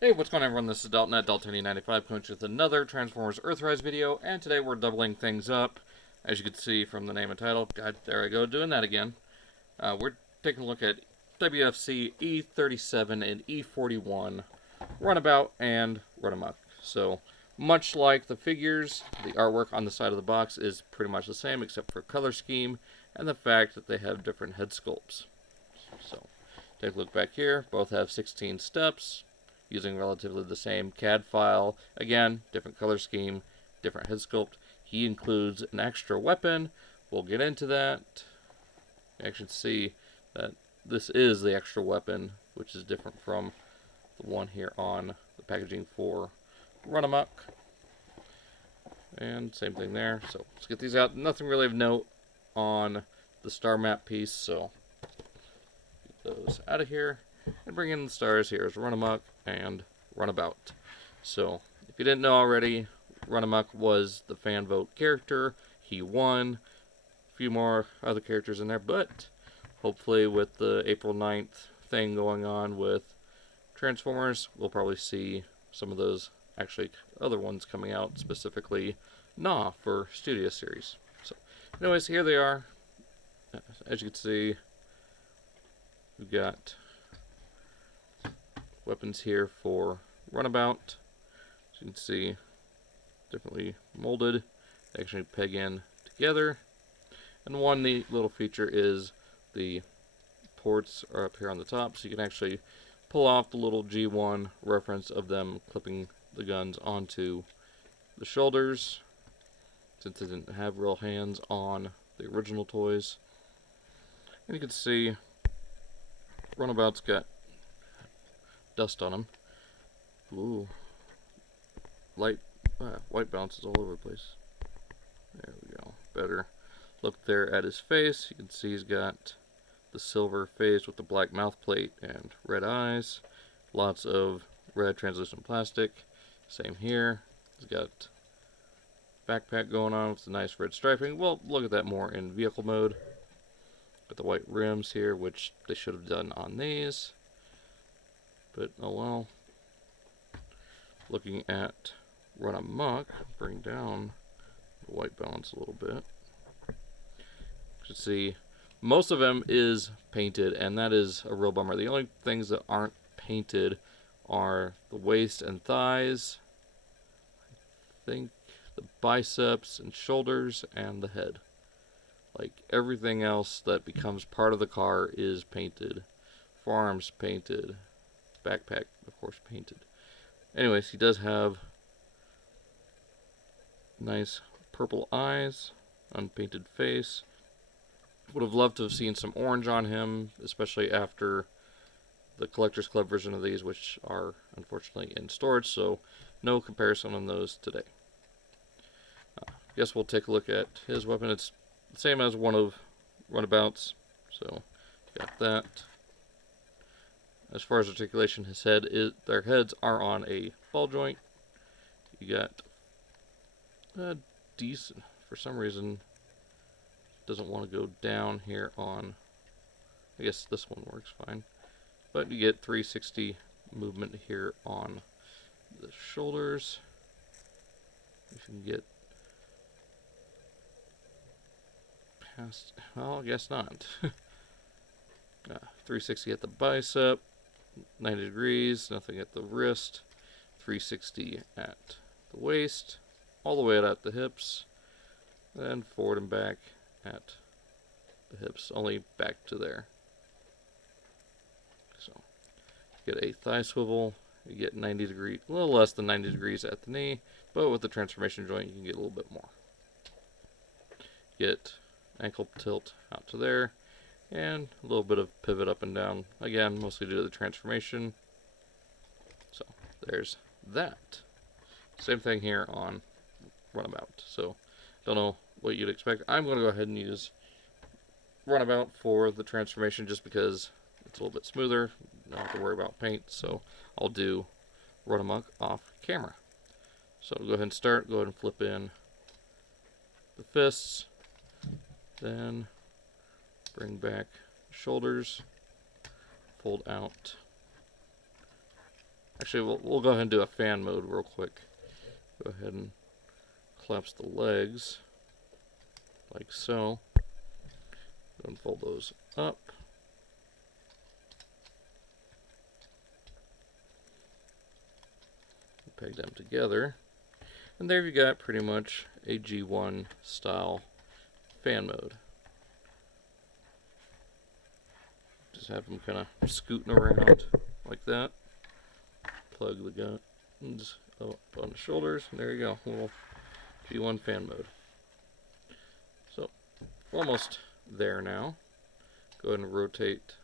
Hey, what's going on everyone? This is Dalton at Dalton95 coming with another Transformers Earthrise video, and today we're doubling things up. As you can see from the name and title, God, there I go, doing that again. We're taking a look at WFC E-37 and E-41, Runabout and Runamuck. So, much like the figures, the artwork on the side of the box is pretty much the same except for color scheme and the fact that they have different head sculpts. So, take a look back here. Both have 16 steps, using relatively the same CAD file. Again, different color scheme, different head sculpt. He includes an extra weapon. We'll get into that. You actually see that this is the extra weapon, which is different from the one here on the packaging for Runamuck. And same thing there. So let's get these out. Nothing really of note on the star map piece, so get those out of here. And bring in the stars here is Runamuck and Runabout. So, if you didn't know already, Runamuck was the fan vote character. He won. A few more other characters in there, but hopefully with the April 9th thing going on with Transformers, we'll probably see some of those actually other ones coming out, specifically for Studio Series. So, anyways, here they are. As you can see, we've got weapons here for Runabout. As you can see, differently molded. They actually peg in together. And one neat little feature is the ports are up here on the top, so you can actually pull off the little G1 reference of them clipping the guns onto the shoulders, since they didn't have real hands on the original toys. And you can see Runabout's got dust on him. Ooh. White bounces all over the place. There we go. Better look there at his face. You can see he's got the silver face with the black mouth plate and red eyes. Lots of red translucent plastic. Same here. He's got backpack going on with the nice red striping. We'll look at that more in vehicle mode. Got the white rims here, which they should have done on these. But, oh well. Looking at Runamuck, bring down the white balance a little bit. You can see most of him is painted, and that is a real bummer. The only things that aren't painted are the waist and thighs, I think the biceps and shoulders, and the head. Like, everything else that becomes part of the car is painted. Forearms painted. Backpack, of course, painted. Anyways, he does have nice purple eyes, unpainted face. Would have loved to have seen some orange on him, especially after the Collector's Club version of these, which are unfortunately in storage, so no comparison on those today. Guess we'll take a look at his weapon. It's the same as one of Runabout's, so got that. As far as articulation, their heads are on a ball joint. You got a decent, for some reason, doesn't want to go down here on, I guess this one works fine. But you get 360 movement here on the shoulders. If you can get past, well, I guess not. 360 at the bicep. 90 degrees, nothing at the wrist, 360 at the waist, all the way out at the hips, then forward and back at the hips, only back to there. So, you get a thigh swivel, you get 90 degrees, a little less than 90 degrees at the knee, but with the transformation joint you can get a little bit more. Get ankle tilt out to there, and a little bit of pivot up and down, again, mostly due to the transformation. So, there's that. Same thing here on Runabout. So, don't know what you'd expect. I'm going to go ahead and use Runabout for the transformation just because it's a little bit smoother. Don't have to worry about paint, so I'll do Runamuck off camera. So, go ahead and start. Go ahead and flip in the fists. Then bring back shoulders, fold out Actually, we'll go ahead and do a fan mode real quick. Go ahead and collapse the legs, like so. Then fold those up. Peg them together. And there you got pretty much a G1 style fan mode. Just have them kind of scooting around like that. Plug the guns up on the shoulders, and there you go, a little G1 fan mode. So, we're almost there now. Go ahead and rotate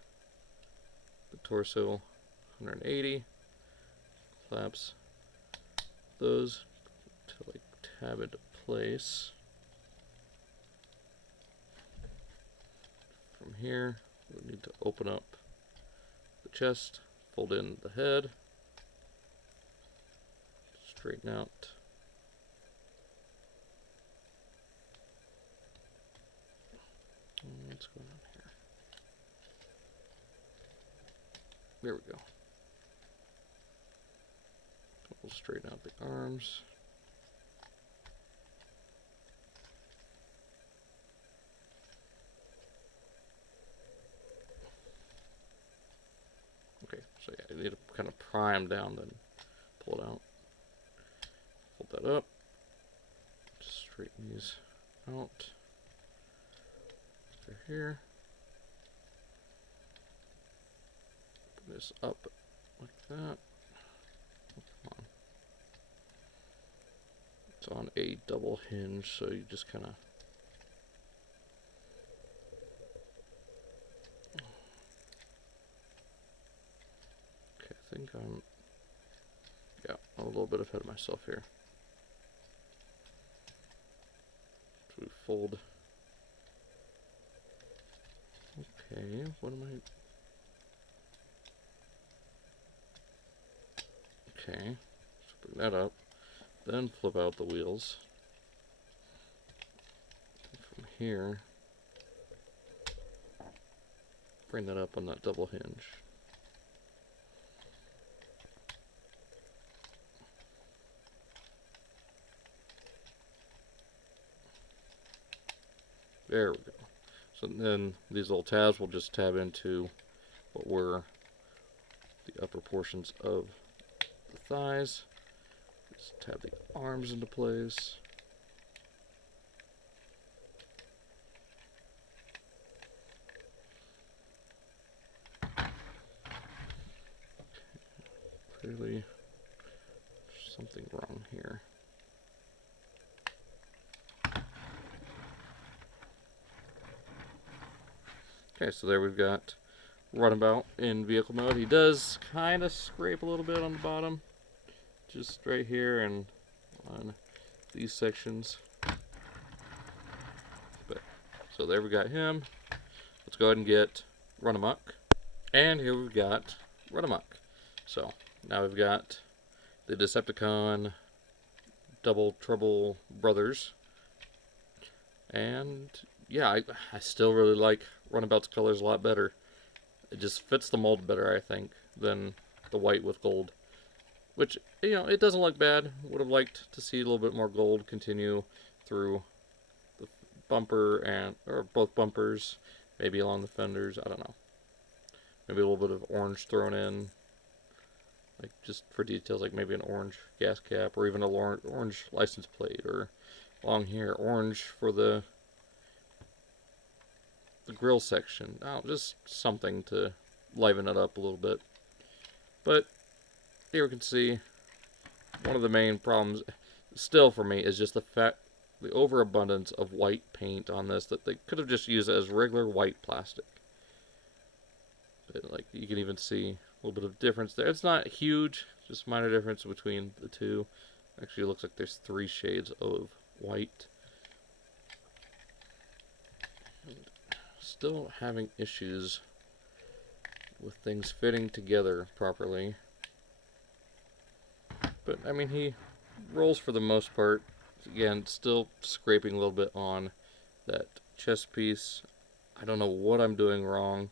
the torso 180. Collapse those to like tab into place. From here, we need to open up the chest, fold in the head, straighten out what's going on here. There we go. We'll straighten out the arms. Okay, so yeah, you need to kind of prime down, then pull it out. Fold that up. Just straighten these out. They're here. Put this up like that. Come on. It's on a double hinge, so you just kind of I think I'm a little bit ahead of myself here. So we fold. Okay, what am I? Okay, so bring that up, then flip out the wheels. From here, bring that up on that double hinge. There we go. So then these little tabs will just tab into what were the upper portions of the thighs. Just tab the arms into place. Clearly, there's something wrong here. Okay, so there we've got Runabout in vehicle mode. He does kind of scrape a little bit on the bottom, just right here and on these sections. But so there we got him. Let's go ahead and get Runamuck. And here we've got Runamuck. So now we've got the Decepticon Double Trouble brothers. And yeah, I still really like Runabout's colors a lot better. It just fits the mold better, I think, than the white with gold. Which, you know, it doesn't look bad. Would have liked to see a little bit more gold continue through the bumper or both bumpers, maybe along the fenders, I don't know. Maybe a little bit of orange thrown in, like just for details, like maybe an orange gas cap, or even a orange license plate, or along here, orange for the grill section. Oh, just something to liven it up a little bit. But here we can see one of the main problems still for me is just the overabundance of white paint on this, that they could have just used it as regular white plastic. But, like, you can even see a little bit of difference there. It's not huge, just minor difference between the two. Actually, it looks like there's 3 shades of white. Still having issues with things fitting together properly. But, I mean, he rolls for the most part. Again, still scraping a little bit on that chest piece. I don't know what I'm doing wrong.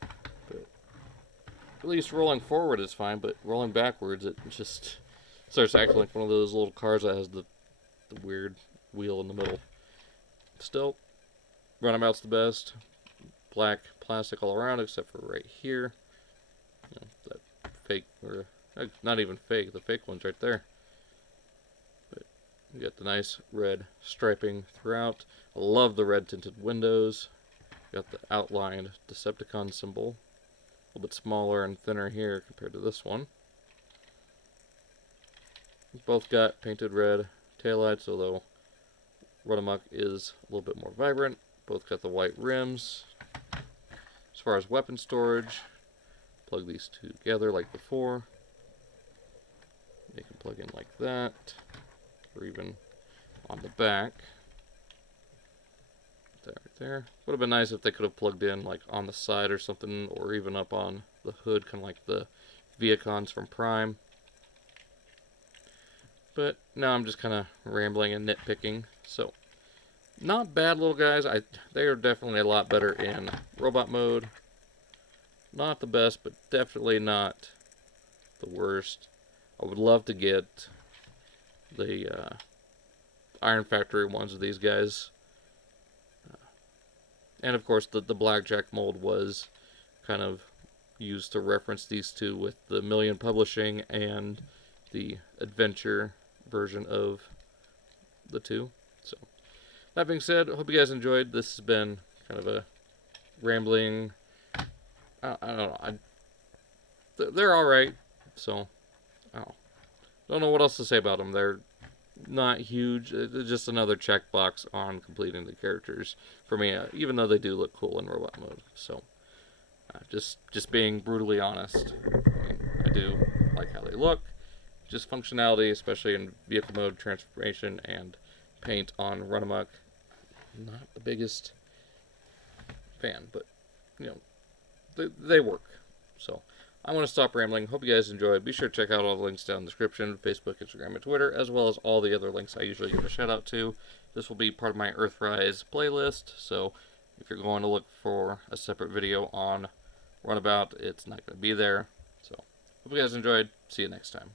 But at least rolling forward is fine, but rolling backwards, it just starts acting like one of those little cars that has the weird wheel in the middle. Still, Runabout's the best. Black plastic all around, except for right here. You know, that fake, or not even fake, the fake one's right there. But you got the nice red striping throughout. I love the red tinted windows. You got the outlined Decepticon symbol. A little bit smaller and thinner here compared to this one. Both got painted red taillights, although Runamuck is a little bit more vibrant. Both got the white rims. As far as weapon storage, plug these two together like before. They can plug in like that, or even on the back. That right there. Would have been nice if they could have plugged in like on the side or something, or even up on the hood, kind of like the Viacons from Prime. But now I'm just kind of rambling and nitpicking. So, not bad little guys. They are definitely a lot better in robot mode. Not the best, but definitely not the worst. I would love to get the Iron Factory ones of these guys. And of course the Blackjack mold was kind of used to reference these two with the Million Publishing and the Adventure version of the two. So, that being said, I hope you guys enjoyed. This has been kind of a rambling, I don't know, they're alright, so, I don't know what else to say about them. They're not huge, it's just another checkbox on completing the characters for me, even though they do look cool in robot mode. So, just being brutally honest, I do like how they look. Just functionality, especially in vehicle mode, transformation, and paint on Runamuck. Not the biggest fan, but, you know, they work. So, I want to stop rambling. Hope you guys enjoyed. Be sure to check out all the links down in the description, Facebook, Instagram, and Twitter, as well as all the other links I usually give a shout out to. This will be part of my Earthrise playlist, so if you're going to look for a separate video on Runabout, it's not going to be there. So, hope you guys enjoyed. See you next time.